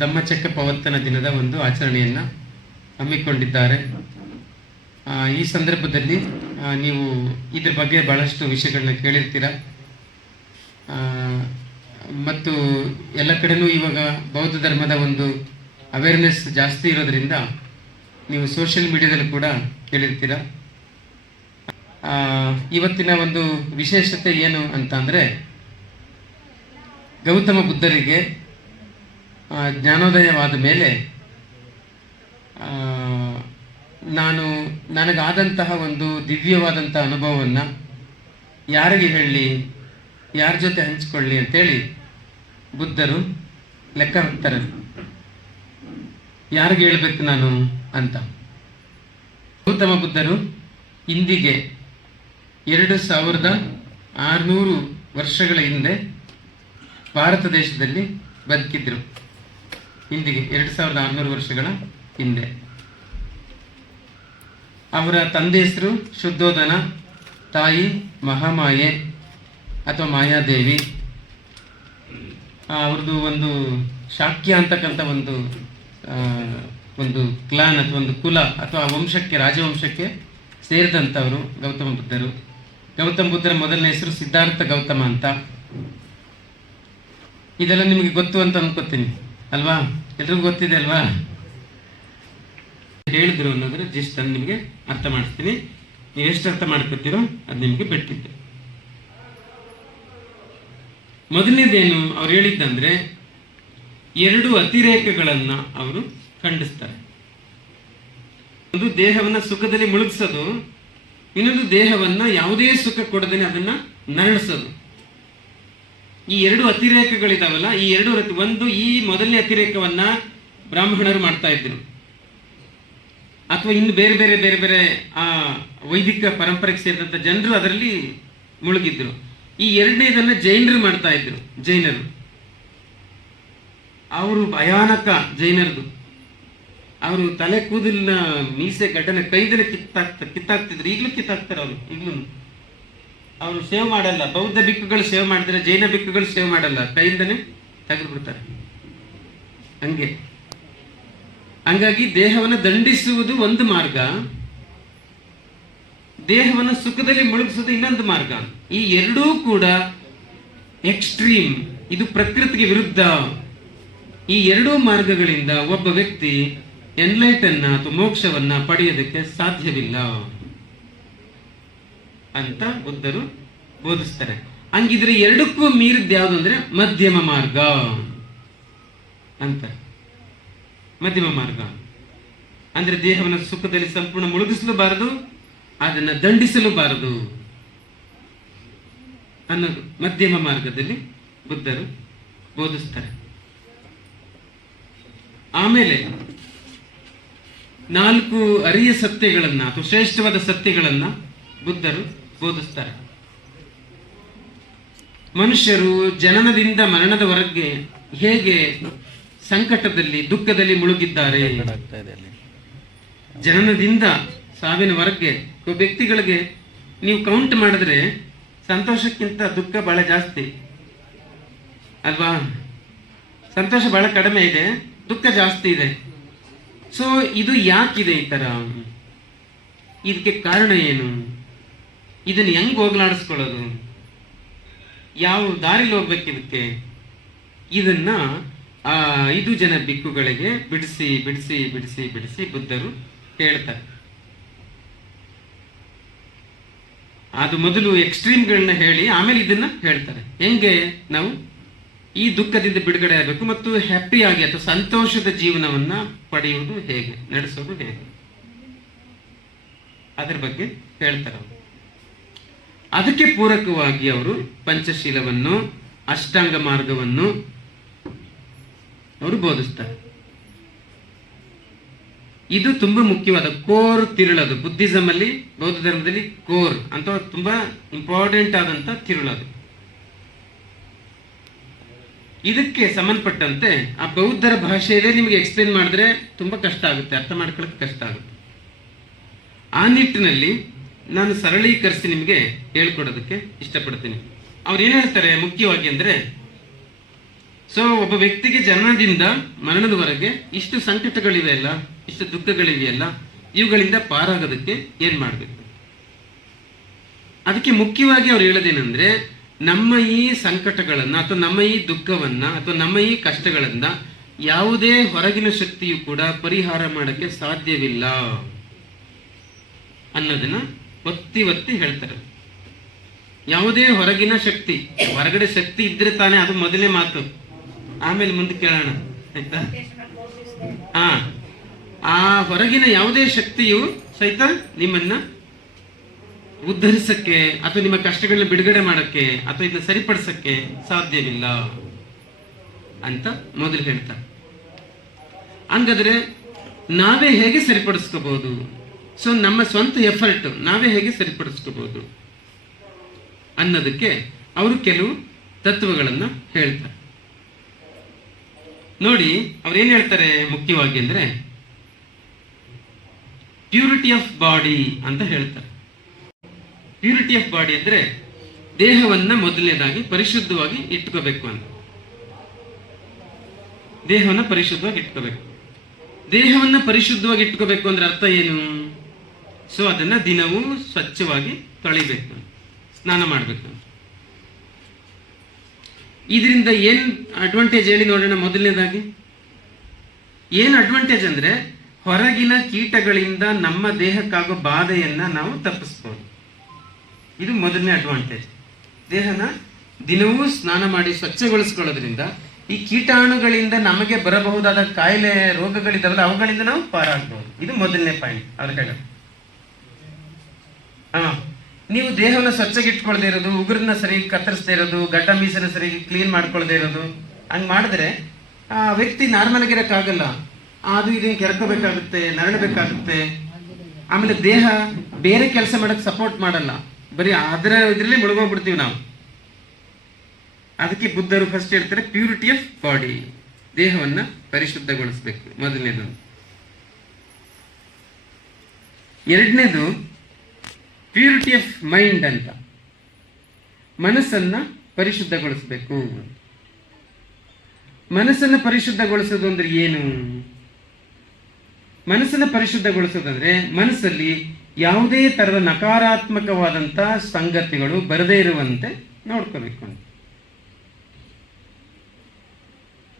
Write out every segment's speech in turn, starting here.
ಧಮ್ಮಚಕ್ರ ಪವರ್ತನ ದಿನದ ಒಂದು ಆಚರಣೆಯನ್ನು ಹಮ್ಮಿಕೊಂಡಿದ್ದಾರೆ. ಈ ಸಂದರ್ಭದಲ್ಲಿ ನೀವು ಇದ್ರ ಬಗ್ಗೆ ಬಹಳಷ್ಟು ವಿಷಯಗಳನ್ನ ಕೇಳಿರ್ತೀರ. ಮತ್ತು ಎಲ್ಲ ಕಡೆನೂ ಇವಾಗ ಬೌದ್ಧ ಧರ್ಮದ ಒಂದು ಅವೇರ್ನೆಸ್ ಜಾಸ್ತಿ ಇರೋದ್ರಿಂದ ನೀವು ಸೋಷಿಯಲ್ ಮೀಡಿಯಾದಲ್ಲಿ ಕೂಡ ಕೇಳಿರ್ತೀರ. ಇವತ್ತಿನ ಒಂದು ವಿಶೇಷತೆ ಏನು ಅಂತ ಅಂದರೆ, ಗೌತಮ ಬುದ್ಧರಿಗೆ ಜ್ಞಾನೋದಯವಾದ ಮೇಲೆ ನನಗಾದಂತಹ ಒಂದು ದಿವ್ಯವಾದಂಥ ಅನುಭವವನ್ನು ಯಾರಿಗೆ ಹೇಳಲಿ, ಯಾರ ಜೊತೆ ಹಂಚಿಕೊಳ್ಳಿ ಅಂತೇಳಿ ಬುದ್ಧರು ಲೆಕ್ಕ ಹಾಕ್ತಾರೆ. ಯಾರಿಗೆ ಹೇಳಬೇಕು ನಾನು ಅಂತ. ಗೌತಮ ಬುದ್ಧರು ಇಂದಿಗೆ 2600 ವರ್ಷಗಳ ಹಿಂದೆ ಭಾರತ ದೇಶದಲ್ಲಿ ಬದುಕಿದ್ರು. ಇಂದಿಗೆ 2600 ವರ್ಷಗಳ ಹಿಂದೆ. ಅವರ ತಂದೆ ಹೆಸರು ಶುದ್ಧೋಧನ, ತಾಯಿ ಮಹಾಮಾಯೆ ಅಥವಾ ಮಾಯಾದೇವಿ. ಅವ್ರದ್ದು ಒಂದು ಶಾಕ್ಯ ಅಂತಕ್ಕಂಥ ಒಂದು ಕ್ಲಾನ್ ಅಥವಾ ಒಂದು ಕುಲ ಅಥವಾ ವಂಶಕ್ಕೆ, ರಾಜವಂಶಕ್ಕೆ ಸೇರಿದಂಥವರು ಗೌತಮ ಬುದ್ಧರು. ಗೌತಮ ಬುದ್ಧರ ಮೊದಲನೇ ಹೆಸರು ಸಿದ್ಧಾರ್ಥ ಗೌತಮ ಅಂತ. ಇದೆಲ್ಲ ನಿಮಗೆ ಗೊತ್ತು ಅಂತ ಅನ್ಕೋತೀನಿ ಅಲ್ವಾ? ಎಲ್ರಿಗೂ ಗೊತ್ತಿದೆ ಅಲ್ವಾ? ಹೇಳಿದ್ರು ಅನ್ನೋದ್ರೆ ಜಸ್ಟ್ ನಾನು ನಿಮಗೆ ಅರ್ಥ ಮಾಡಿಸ್ತೀನಿ. ನೀವು ಎಷ್ಟು ಅರ್ಥ ಮಾಡ್ಕೊತೀರೋ ಅದು ನಿಮಗೆ ಬಿಟ್ಟಿದ್ದೆ. ಮೊದಲನೇದೇನು ಅವ್ರು ಹೇಳಿದ್ದಂದ್ರೆ, 2 ಅತಿರೇಕಗಳನ್ನ ಅವರು ಖಂಡಿಸ್ತಾರೆ. ಒಂದು ದೇಹವನ್ನ ಸುಖದಲ್ಲಿ ಮುಳುಗಿಸೋದು, ಇನ್ನೊಂದು ದೇಹವನ್ನ ಯಾವುದೇ ಸುಖ ಕೊಡದೇನೆ ಅದನ್ನ ನರಳಿಸೋದು. ಈ 2 ಅತಿರೇಕಗಳಿದಾವಲ್ಲ, ಈ 2 ಒಂದು ಈ ಮೊದಲನೇ ಅತಿರೇಕವನ್ನ ಬ್ರಾಹ್ಮಣರು ಮಾಡ್ತಾ ಇದ್ರು, ಅಥವಾ ಇನ್ನು ಬೇರೆ ಬೇರೆ ಬೇರೆ ಬೇರೆ ಆ ವೈದಿಕ ಪರಂಪರೆಗೆ ಸೇರಿದಂಥ ಜನರು ಅದರಲ್ಲಿ ಮುಳುಗಿದ್ರು. ಈ ಎರಡನೇದನ್ನ ಜೈನರು ಮಾಡ್ತಾ ಇದ್ರು. ಜೈನರು ಅವರು ಭಯಾನಕ. ಜೈನರದು ಅವರು ತಲೆ ಕೂದಲಿನ ಮೀಸೆ ಗಡ್ಡನ ಕೈದಲ್ಲಿ ಕಿತ್ತಾಕ್ತಿದ್ರು. ಈಗಲೂ ಕಿತ್ತಾಕ್ತಾರೆ ಅವರು. ಈಗಲೂ ಅವರು ಸೇವ್ ಮಾಡಲ್ಲ. ಬೌದ್ಧ ಬಿಕ್ಕುಗಳು ಸೇವ್ ಮಾಡಿದ್ರೆ ಜೈನ ಬಿಕ್ಕುಗಳು ಸೇವ್ ಮಾಡಲ್ಲ, ಕೈಯಿಂದನೇ ತೆಗೆದು ಬಿಡ್ತಾರೆ. ಹಂಗಾಗಿ ದೇಹವನ್ನು ದಂಡಿಸುವುದು ಒಂದು ಮಾರ್ಗ, ದೇಹವನ್ನು ಸುಖದಲ್ಲಿ ಮುಳುಗಿಸುವುದು ಇನ್ನೊಂದು ಮಾರ್ಗ. ಈ ಎರಡೂ ಕೂಡ ಎಕ್ಸ್ಟ್ರೀಮ್, ಇದು ಪ್ರಕೃತಿಗೆ ವಿರುದ್ಧ. ಈ ಎರಡೂ ಮಾರ್ಗಗಳಿಂದ ಒಬ್ಬ ವ್ಯಕ್ತಿ ಎನ್ಲೈಟನ್ನ ಅಥವಾ ಮೋಕ್ಷವನ್ನ ಪಡೆಯೋದಕ್ಕೆ ಸಾಧ್ಯವಿಲ್ಲ ಅಂತ ಬುದ್ಧರು ಬೋಧಿಸ್ತಾರೆ. ಹಂಗಿದ್ರೆ ಎರಡಕ್ಕೂ ಮೀರಿದ ಯಾವುದು ಅಂದ್ರೆ ಮಧ್ಯಮ ಮಾರ್ಗ ಅಂತ. ಮಧ್ಯಮ ಮಾರ್ಗ ಅಂದ್ರೆ ದೇಹವನ್ನು ಸುಖದಲ್ಲಿ ಸಂಪೂರ್ಣ ಮುಳುಗಿಸಲೂಬಾರದು, ಅದನ್ನ ದಂಡಿಸಲೂಬಾರದು ಅನ್ನೋದು ಮಧ್ಯಮ ಮಾರ್ಗದಲ್ಲಿ ಬುದ್ಧರು ಬೋಧಿಸ್ತಾರೆ. ಆಮೇಲೆ 4 ಅರಿಯ ಸತ್ಯಗಳನ್ನ ಅಥವಾ ಶ್ರೇಷ್ಠವಾದ ಸತ್ಯಗಳನ್ನ ಬುದ್ಧರು ಬೋಧಿಸ್ತಾರೆ. ಮನುಷ್ಯರು ಜನನದಿಂದ ಮರಣದವರೆಗೆ ಹೇಗೆ ಸಂಕಟದಲ್ಲಿ, ದುಃಖದಲ್ಲಿ ಮುಳುಗಿದ್ದಾರೆ. ಜನನದಿಂದ ಸಾವಿನವರೆಗೆ ವ್ಯಕ್ತಿಗಳಿಗೆ ನೀವು ಕೌಂಟ್ ಮಾಡಿದ್ರೆ ಸಂತೋಷಕ್ಕಿಂತ ದುಃಖ ಬಹಳ ಜಾಸ್ತಿ ಅಲ್ವಾ? ಸಂತೋಷ ಬಹಳ ಕಡಿಮೆ ಇದೆ, ದುಃಖ ಜಾಸ್ತಿ ಇದೆ. ಸೊ ಇದು ಯಾಕಿದೆ ಈ ತರ? ಇದಕ್ಕೆ ಕಾರಣ ಏನು? ಇದನ್ನು ಹೆಂಗ್ ಹೋಗ್ಲಾಡಿಸ್ಕೊಳ್ಳೋದು? ಯಾವ ದಾರಿಲಿ ಹೋಗ್ಬೇಕು ಇದಕ್ಕೆ? ಇದನ್ನ 5 ಜನ ಬಿಕ್ಕುಗಳಿಗೆ ಬಿಡಿಸಿ ಬಿಡಿಸಿ ಬಿಡಿಸಿ ಬಿಡಿಸಿ ಬುದ್ಧರು ಹೇಳ್ತಾರೆ. ಅದು ಮೊದಲು ಎಕ್ಸ್ಟ್ರೀಮ್ಗಳನ್ನ ಹೇಳಿ ಆಮೇಲೆ ಇದನ್ನ ಹೇಳ್ತಾರೆ. ಹೆಂಗೆ ನಾವು ಈ ದುಃಖದಿಂದ ಬಿಡುಗಡೆ ಆಗಬೇಕು ಮತ್ತು ಹ್ಯಾಪಿಯಾಗಿ ಅಥವಾ ಸಂತೋಷದ ಜೀವನವನ್ನ ಪಡೆಯುವುದು ಹೇಗೆ, ನಡೆಸೋದು ಹೇಗೆ, ಅದರ ಬಗ್ಗೆ ಹೇಳ್ತಾರೆ. ಅದಕ್ಕೆ ಪೂರಕವಾಗಿ ಅವರು ಪಂಚಶೀಲವನ್ನು, ಅಷ್ಟಾಂಗ ಮಾರ್ಗವನ್ನು ಅವರು ಬೋಧಿಸ್ತಾರೆ. ಇದು ತುಂಬಾ ಮುಖ್ಯವಾದ ಕೋರ್ ತಿರುಳದು. ಬುದ್ಧಿಸಮ್ ಅಲ್ಲಿ, ಬೌದ್ಧ ಧರ್ಮದಲ್ಲಿ ಕೋರ್ ಅಂತ ತುಂಬಾ ಇಂಪಾರ್ಟೆಂಟ್ ಆದಂತ ತಿರುಳದು. ಇದಕ್ಕೆ ಸಂಬಂಧಪಟ್ಟಂತೆ ಆ ಬೌದ್ಧರ ಭಾಷೆಯಲ್ಲೇ ನಿಮಗೆ ಎಕ್ಸ್ಪ್ಲೇನ್ ಮಾಡಿದ್ರೆ ತುಂಬಾ ಕಷ್ಟ ಆಗುತ್ತೆ, ಅರ್ಥ ಮಾಡ್ಕೊಳ್ಳೋಕೆ ಕಷ್ಟ ಆಗುತ್ತೆ. ಆ ನಿಟ್ಟಿನಲ್ಲಿ ನಾನು ಸರಳೀಕರಿಸಿ ನಿಮಗೆ ಹೇಳ್ಕೊಡೋದಕ್ಕೆ ಇಷ್ಟಪಡ್ತೀನಿ. ಅವ್ರು ಏನ್ ಹೇಳ್ತಾರೆ ಮುಖ್ಯವಾಗಿ ಅಂದ್ರೆ, ಸೊ ಒಬ್ಬ ವ್ಯಕ್ತಿಗೆ ಜನನದಿಂದ ಮರಣದವರೆಗೆ ಇಷ್ಟು ಸಂಕಟಗಳಿವೆ ಅಲ್ಲ, ಇಷ್ಟು ದುಃಖಗಳಿವೆಯಲ್ಲ, ಇವುಗಳಿಂದ ಪಾರಾಗೋದಕ್ಕೆ ಏನ್ ಮಾಡ್ಬೇಕು? ಅದಕ್ಕೆ ಮುಖ್ಯವಾಗಿ ಅವ್ರು ಹೇಳೋದೇನೆಂದ್ರೆ, ನಮ್ಮ ಈ ಸಂಕಟಗಳನ್ನ ಅಥವಾ ನಮ್ಮ ಈ ದುಃಖವನ್ನ ಅಥವಾ ನಮ್ಮ ಈ ಕಷ್ಟಗಳನ್ನ ಯಾವುದೇ ಹೊರಗಿನ ಶಕ್ತಿಯು ಕೂಡ ಪರಿಹಾರ ಮಾಡಕ್ಕೆ ಸಾಧ್ಯವಿಲ್ಲ ಅನ್ನೋದನ್ನ ಒತ್ತಿ ಒತ್ತಿ ಹೇಳ್ತಾರೆ. ಯಾವುದೇ ಹೊರಗಿನ ಶಕ್ತಿ, ಹೊರಗಡೆ ಶಕ್ತಿ ಇದ್ರೆ ತಾನೇ, ಅದು ಮೊದಲನೇ ಮಾತು, ಆಮೇಲೆ ಮುಂದೆ ಕೇಳೋಣ, ಆಯ್ತಾ? ಆ ಹೊರಗಿನ ಯಾವುದೇ ಶಕ್ತಿಯು ಸಹಿತ ನಿಮ್ಮನ್ನ ಉದ್ಧರಿಸಕ್ಕೆ ಅಥವಾ ನಿಮ್ಮ ಕಷ್ಟಗಳನ್ನ ಬಿಡುಗಡೆ ಮಾಡಕ್ಕೆ ಅಥವಾ ಇದನ್ನ ಸರಿಪಡಿಸಕ್ಕೆ ಸಾಧ್ಯವಿಲ್ಲ ಅಂತ ಮೊದಲು ಹೇಳ್ತಾರೆ. ಹಂಗಾದ್ರೆ ನಾವೇ ಹೇಗೆ ಸರಿಪಡಿಸ್ಕೋಬಹುದು? ಸೊ ನಮ್ಮ ಸ್ವಂತ ಎಫರ್ಟ್ ನಾವೇ ಹೇಗೆ ಸರಿಪಡಿಸ್ಕೋಬಹುದು ಅನ್ನೋದಕ್ಕೆ ಅವರು ಕೆಲವು ತತ್ವಗಳನ್ನ ಹೇಳ್ತಾರೆ. ನೋಡಿ, ಅವ್ರೇನ್ ಹೇಳ್ತಾರೆ ಮುಖ್ಯವಾಗಿ ಅಂದ್ರೆ ಪ್ಯೂರಿಟಿ ಆಫ್ ಬಾಡಿ ಅಂತ ಹೇಳ್ತಾರೆ. ಪ್ಯೂರಿಟಿ ಆಫ್ ಬಾಡಿ ಅಂದ್ರೆ ದೇಹವನ್ನ ಮೊದಲನೇದಾಗಿ ಪರಿಶುದ್ಧವಾಗಿ ಇಟ್ಕೋಬೇಕು ಅಂತ. ದೇಹವನ್ನ ಪರಿಶುದ್ಧವಾಗಿ ಇಟ್ಕೋಬೇಕು. ದೇಹವನ್ನ ಪರಿಶುದ್ಧವಾಗಿ ಇಟ್ಕೋಬೇಕು ಅಂದ್ರೆ ಅರ್ಥ ಏನು? ಸೊ ಅದನ್ನ ದಿನವೂ ಸ್ವಚ್ಛವಾಗಿ ತೊಳಿಬೇಕು, ಸ್ನಾನ ಮಾಡ್ಬೇಕು. ಇದರಿಂದ ಏನ್ ಅಡ್ವಾಂಟೇಜ್ ಹೇಳಿ ನೋಡೋಣ. ಮೊದಲನೇದಾಗಿ ಏನ್ ಅಡ್ವಾಂಟೇಜ್ ಅಂದ್ರೆ, ಹೊರಗಿನ ಕೀಟಗಳಿಂದ ನಮ್ಮ ದೇಹಕ್ಕಾಗೋ ಬಾಧೆಯನ್ನ ನಾವು ತಪ್ಪಿಸ್ಬೋದು. ಇದು ಮೊದಲನೇ ಅಡ್ವಾಂಟೇಜ್. ದೇಹನ ದಿನವೂ ಸ್ನಾನ ಮಾಡಿ ಸ್ವಚ್ಛಗೊಳಿಸ್ಕೊಳ್ಳೋದ್ರಿಂದ ಈ ಕೀಟಾಣುಗಳಿಂದ ನಮಗೆ ಬರಬಹುದಾದ ಕಾಯಿಲೆ, ರೋಗಗಳಿದ್ದಾವಲ್ಲ, ಅವುಗಳಿಂದ ನಾವು ಪಾರಾಗಬಹುದು. ಇದು ಮೊದಲನೇ ಪಾಯಿಂಟ್ ಅವ್ರು ಹೇಳೋದು. ನೀವು ದೇಹವನ್ನು ಸ್ವಚ್ಛಗಿಟ್ಕೊಳ್ದೇ ಇರೋದು, ಉಗುರನ್ನ ಸರಿಯಾಗಿ ಕತ್ತರಿಸದೇ ಇರೋದು, ಗಡ್ಡ ಮೀಸನ ಸರಿಯಾಗಿ ಕ್ಲೀನ್ ಮಾಡ್ಕೊಳ್ದೇ ಇರೋದು, ಹಂಗ್ ಮಾಡಿದ್ರೆ ಆ ವ್ಯಕ್ತಿ ನಾರ್ಮಲ್ ಆಗಿರಕ್ಕಾಗಲ್ಲ. ಅದು ಇದನ್ನ ಕೆರ್ಕೋಬೇಕಾಗುತ್ತೆ, ನರಳಬೇಕಾಗುತ್ತೆ. ಆಮೇಲೆ ದೇಹ ಬೇರೆ ಕೆಲಸ ಮಾಡಕ್ ಸಪೋರ್ಟ್ ಮಾಡಲ್ಲ, ಬರೀ ಇದ್ರಲ್ಲಿ ಮುಳುಗೋಗ್ಬಿಡ್ತೀವಿ ನಾವು. ಅದಕ್ಕೆ ಬುದ್ಧರು ಫಸ್ಟ್ ಹೇಳ್ತಾರೆ ಪ್ಯೂರಿಟಿ ಆಫ್ ಬಾಡಿ, ದೇಹವನ್ನ ಪರಿಶುದ್ಧಗೊಳಿಸ್ಬೇಕು ಮೊದಲನೇದು. ಎರಡನೇದು ಪ್ಯೂರಿಟಿ ಆಫ್ ಮೈಂಡ್ ಅಂತ, ಮನಸ್ಸನ್ನ ಪರಿಶುದ್ಧಗೊಳಿಸಬೇಕು. ಮನಸ್ಸನ್ನ ಪರಿಶುದ್ಧಗೊಳಿಸೋದು ಅಂದ್ರೆ ಏನು? ಮನಸ್ಸನ್ನ ಪರಿಶುದ್ಧಗೊಳಿಸೋದಂದ್ರೆ ಮನಸ್ಸಲ್ಲಿ ಯಾವುದೇ ತರದ ನಕಾರಾತ್ಮಕವಾದಂತ ಸಂಗತಿಗಳು ಬರದೇ ಇರುವಂತೆ ನೋಡ್ಕೋಬೇಕು ಅಂತ.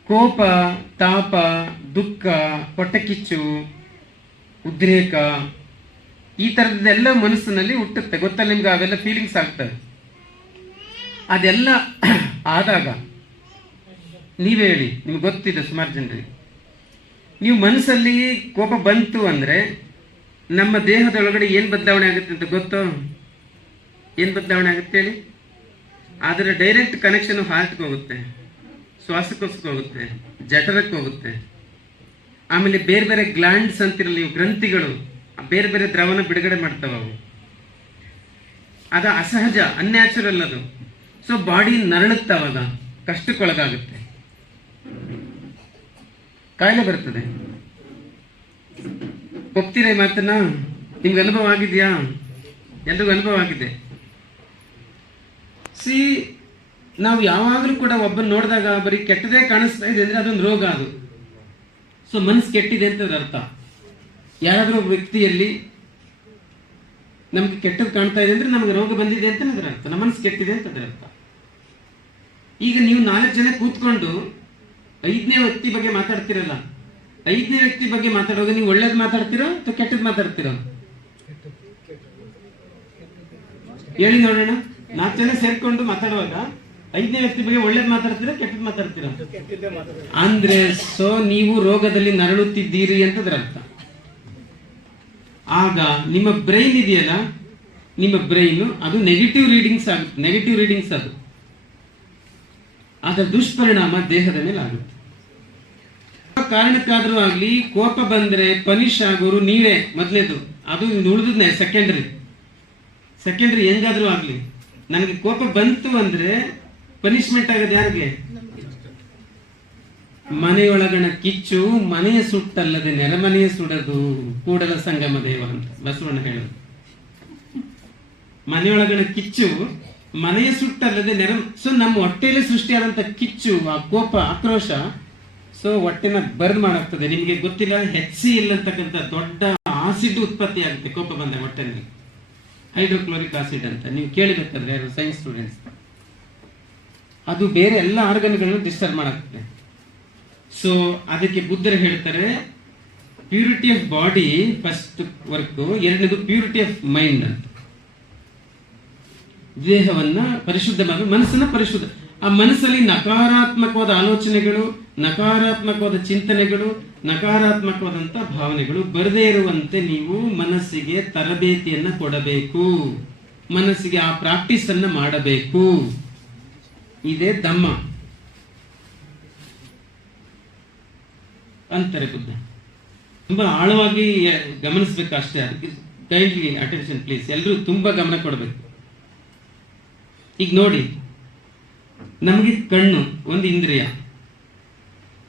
ಕೋಪ, ತಾಪ, ದುಃಖ, ಹೊಟ್ಟೆಕಿಚ್ಚು, ಉದ್ರೇಕ, ಈ ತರದ್ದೆಲ್ಲ ಮನಸ್ಸಿನಲ್ಲಿ ಹುಟ್ಟುತ್ತೆ. ಗೊತ್ತಲ್ಲ ನಿಮ್ಗೆ? ಅವೆಲ್ಲ ಫೀಲಿಂಗ್ಸ್ ಆಗ್ತವೆ. ಅದೆಲ್ಲ ಆದಾಗ ನೀವೇ ಹೇಳಿ, ನಿಮ್ಗೆ ಗೊತ್ತಿದೆ ಸುಮಾರು ಜನರಿಗೆ, ನೀವು ಮನಸ್ಸಲ್ಲಿ ಕೋಪ ಬಂತು ಅಂದ್ರೆ ನಮ್ಮ ದೇಹದೊಳಗಡೆ ಏನ್ ಬದಲಾವಣೆ ಆಗುತ್ತೆ ಅಂತ ಗೊತ್ತೋ? ಏನ್ ಬದಲಾವಣೆ ಆಗುತ್ತೆ ಹೇಳಿ? ಅದರ ಡೈರೆಕ್ಟ್ ಕನೆಕ್ಷನ್ ಹಾರ್ಟ್ಗೆ ಹೋಗುತ್ತೆ, ಶ್ವಾಸಕೋಶಕ್ಕೆ ಹೋಗುತ್ತೆ, ಜಠರಕ್ಕೆ ಹೋಗುತ್ತೆ. ಆಮೇಲೆ ಬೇರೆ ಬೇರೆ ಗ್ಲ್ಯಾಂಡ್ಸ್ ಅಂತಿರಲಿ, ಗ್ರಂಥಿಗಳು ಬೇರೆ ಬೇರೆ ದ್ರವನ ಬಿಡುಗಡೆ ಮಾಡ್ತಾವ. ಅವು ಅದು ಅಸಹಜ, ಅನ್ಯಾಚುರಲ್ ಅದು. ಸೊ ಬಾಡಿ ನರಳುತ್ತವಾಗ ಕಷ್ಟಕ್ಕೊಳಗಾಗುತ್ತೆ, ಕಾಯಿಲೆ ಬರ್ತದೆ. ಒಪ್ತೀರ ಈ ಮಾತನ್ನ? ನಿಮ್ಗೆ ಅನುಭವ ಆಗಿದೆಯಾ? ಎಲ್ರಿಗೂ ಅನುಭವ ಆಗಿದೆ. ನಾವು ಯಾವಾಗಲೂ ಕೂಡ ಒಬ್ಬನ ನೋಡಿದಾಗ ಬರೀ ಕೆಟ್ಟದೇ ಕಾಣಿಸ್ತಾ ಇದೆ ಅಂದ್ರೆ ಅದೊಂದು ರೋಗ. ಅದು ಸೊ ಮನಸ್ಸು ಕೆಟ್ಟಿದೆ ಅಂತ ಅರ್ಥ. ಯಾರಾದ್ರೂ ಒಬ್ಬ ವ್ಯಕ್ತಿಯಲ್ಲಿ ನಮ್ಗೆ ಕೆಟ್ಟದ್ದು ಕಾಣ್ತಾ ಇದೆ ಅಂದ್ರೆ ನಮ್ಗೆ ರೋಗ ಬಂದಿದೆ ಅಂತ ಅದರ ಅರ್ಥ, ನಮ್ಮ ಮನಸ್ಸು ಕೆಟ್ಟಿದೆ ಅಂತ ಅದರ ಅರ್ಥ. ಈಗ ನೀವು 4 ಜನ ಕೂತ್ಕೊಂಡು 5ನೇ ವ್ಯಕ್ತಿ ಬಗ್ಗೆ ಮಾತಾಡ್ತಿರಲ್ಲ, 5ನೇ ವ್ಯಕ್ತಿ ಬಗ್ಗೆ ಮಾತಾಡುವಾಗ ನೀವು ಒಳ್ಳೇದು ಮಾತಾಡ್ತಿರೋ ಅಥವಾ ಕೆಟ್ಟದ್ದು ಮಾತಾಡ್ತಿರೋ? ಹೇಳಿ ನೋಡೋಣ. 4 ಜನ ಸೇರ್ಕೊಂಡು ಮಾತಾಡುವಾಗ 5ನೇ ವ್ಯಕ್ತಿ ಬಗ್ಗೆ ಒಳ್ಳೇದು ಮಾತಾಡ್ತೀರಾ, ಕೆಟ್ಟದ್ದು ಮಾತಾಡ್ತೀರಾ? ಅಂದ್ರೆ ಸೊ ನೀವು ರೋಗದಲ್ಲಿ ನರಳುತ್ತಿದ್ದೀರಿ ಅಂತದ್ರ ಅರ್ಥ. ಆಗ ನಿಮ್ಮ ಬ್ರೈನ್ ಇದೆಯಲ್ಲ, ನಿಮ್ಮ ಬ್ರೈನ್ ಅದು ನೆಗೆಟಿವ್ ರೀಡಿಂಗ್ಸ್ ಆಗುತ್ತೆ. ನೆಗೆಟಿವ್ ರೀಡಿಂಗ್ಸ್ ಅದು, ಅದರ ದುಷ್ಪರಿಣಾಮ ದೇಹದ ಮೇಲೆ ಆಗುತ್ತೆ. ಕಾರಣಕ್ಕಾದ್ರೂ ಆಗ್ಲಿ, ಕೋಪ ಬಂದ್ರೆ ಪನಿಷ್ ಆಗೋರು ನೀವೇ ಮೊದಲೇದು. ಅದು ಉಳಿದ್ರೆ ಸೆಕೆಂಡ್ರಿ ಹೆಂಗಾದ್ರೂ ಆಗ್ಲಿ, ನನಗೆ ಕೋಪ ಬಂತು ಅಂದ್ರೆ ಪನಿಷ್ಮೆಂಟ್ ಆಗೋದು ಯಾರಿಗೆ? ಮನೆಯೊಳಗಣ ಕಿಚ್ಚು ಮನೆಯ ಸುಟ್ಟಲ್ಲದೆ ನೆರೆಮನೆಯ ಸುಡದು ಕೂಡಲ ಸಂಗಮ ದೇವ ಅಂತ ಬಸವಣ್ಣ ಹೇಳೋದು. ಮನೆಯೊಳಗಣ ಕಿಚ್ಚು ಮನೆಯ ಸುಟ್ಟಲ್ಲದೆ ಸೊ ನಮ್ಮ ಹೊಟ್ಟೆಯಲ್ಲಿ ಸೃಷ್ಟಿಯಾದಂತ ಕಿಚ್ಚು, ಆ ಕೋಪ, ಆಕ್ರೋಶ, ಸೊ ಹೊಟ್ಟೆನ ಬರ್ನ್ ಮಾಡಾಗ್ತದೆ. ನಿಮಗೆ ಗೊತ್ತಿಲ್ಲ, HCl ಅಂತಕ್ಕಂಥ ದೊಡ್ಡ ಆಸಿಡ್ ಉತ್ಪತ್ತಿ ಆಗುತ್ತೆ ಕೋಪ ಬಂದಾಗ ಹೊಟ್ಟೆನಲ್ಲಿ, ಹೈಡ್ರೋಕ್ಲೋರಿಕ್ ಆಸಿಡ್ ಅಂತ. ನೀವು ಕೇಳಿಬೇಕಾದ್ರೆ ಯಾರು ಸೈನ್ಸ್ ಸ್ಟೂಡೆಂಟ್ಸ್, ಅದು ಬೇರೆ ಎಲ್ಲ ಆರ್ಗನ್ಗಳನ್ನು ಡಿಸ್ಟರ್ಬ್ ಮಾಡಾಗ್ತದೆ. ಸೊ ಅದಕ್ಕೆ ಬುದ್ಧರು ಹೇಳ್ತಾರೆ, purity of body first work, ಎರಡನೇದು ಪ್ಯೂರಿಟಿ ಆಫ್ ಮೈಂಡ್ ಅಂತ. ದೇಹವನ್ನ ಪರಿಶುದ್ಧ ಮಾಡಿ ಮನಸ್ಸನ್ನ ಪರಿಶುದ್ಧ. ಆ ಮನಸ್ಸಲ್ಲಿ ನಕಾರಾತ್ಮಕವಾದ ಆಲೋಚನೆಗಳು, ನಕಾರಾತ್ಮಕವಾದ ಚಿಂತನೆಗಳು, ನಕಾರಾತ್ಮಕವಾದಂತ ಭಾವನೆಗಳು ಬರದೇ ಇರುವಂತೆ ನೀವು ಮನಸ್ಸಿಗೆ ತರಬೇತಿಯನ್ನ ಕೊಡಬೇಕು, ಮನಸ್ಸಿಗೆ ಆ ಪ್ರಾಕ್ಟೀಸ್ ಅನ್ನ ಮಾಡಬೇಕು. ಇದೇ ಧಮ್ಮ ಅಂತಾರೆ ಬುದ್ಧ. ತುಂಬಾ ಆಳವಾಗಿ ಗಮನಿಸಬೇಕು ಅಷ್ಟೇ. ಕೈಂಡ್ಲಿ ಅಟೆನ್ಷನ್ ಪ್ಲೀಸ್, ಎಲ್ಲರೂ ತುಂಬಾ ಗಮನ ಕೊಡಬೇಕು. ಈಗ ನೋಡಿ, ನಮಗೆ ಕಣ್ಣು ಒಂದು ಇಂದ್ರಿಯ.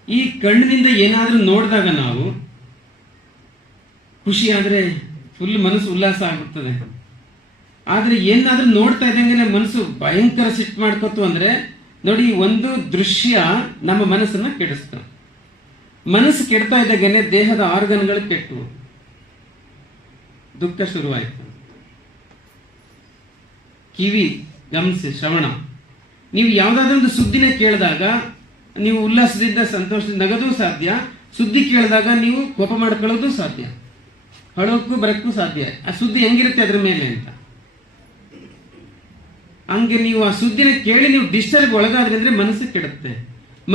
ಈ ಕಣ್ಣಿನಿಂದ ಏನಾದ್ರೂ ನೋಡಿದಾಗ ನಾವು ಖುಷಿ ಆದ್ರೆ ಫುಲ್ ಮನಸ್ಸು ಉಲ್ಲಾಸ ಆಗ್ಬಿಡ್ತದೆ. ಆದ್ರೆ ಏನಾದ್ರೂ ನೋಡ್ತಾ ಇದ್ದಂಗೆ ಮನಸ್ಸು ಭಯಂಕರ ಸಿಟ್ಟು ಮಾಡ್ಕೊತು ಅಂದ್ರೆ ನೋಡಿ, ಒಂದು ದೃಶ್ಯ ನಮ್ಮ ಮನಸ್ಸನ್ನ ಕೆಡಿಸ್ತ. ಮನಸ್ಸು ಕೆಡ್ತಾ ಇದ್ದಾಗೇನೆ ದೇಹದ ಆರ್ಗನ್ಗಳು ಕೆಟ್ಟು ದುಃಖ ಶುರುವಾಯ್ತು. ಕಿವಿ ಗಮನಿಸಿ, ಶ್ರವಣ. ನೀವು ಯಾವ್ದಾದ್ರು ಒಂದು ಸುದ್ದಿನ ಕೇಳಿದಾಗ ನೀವು ಉಲ್ಲಾಸದಿಂದ ಸಂತೋಷದಿಂದ ನಗದೂ ಸಾಧ್ಯ, ಸುದ್ದಿ ಕೇಳಿದಾಗ ನೀವು ಕೋಪ ಮಾಡ್ಕೊಳ್ಳೋದು ಸಾಧ್ಯ, ಅಳೋಕ್ಕೂ ಬರಕ್ಕೂ ಸಾಧ್ಯ. ಆ ಸುದ್ದಿ ಹೆಂಗಿರುತ್ತೆ ಅದ್ರ ಮೇಲೆ ಅಂತ. ಹಂಗೆ ನೀವು ಆ ಸುದ್ದಿನ ಕೇಳಿ ನೀವು ಡಿಸ್ಟರ್ಬ್ ಒಳಗಾದ್ರೆ ಅಂದ್ರೆ ಮನಸ್ಸು ಕೆಡುತ್ತೆ.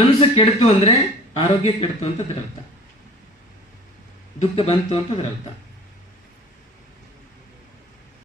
ಮನಸ್ಸು ಕೆಡ್ತು ಅಂದ್ರೆ ಆರೋಗ್ಯ ಕೆಡ್ತು ಅಂತ ಅದರ ಅರ್ಥ, ದುಃಖ ಬಂತು ಅಂತ ಅದರ ಅರ್ಥ.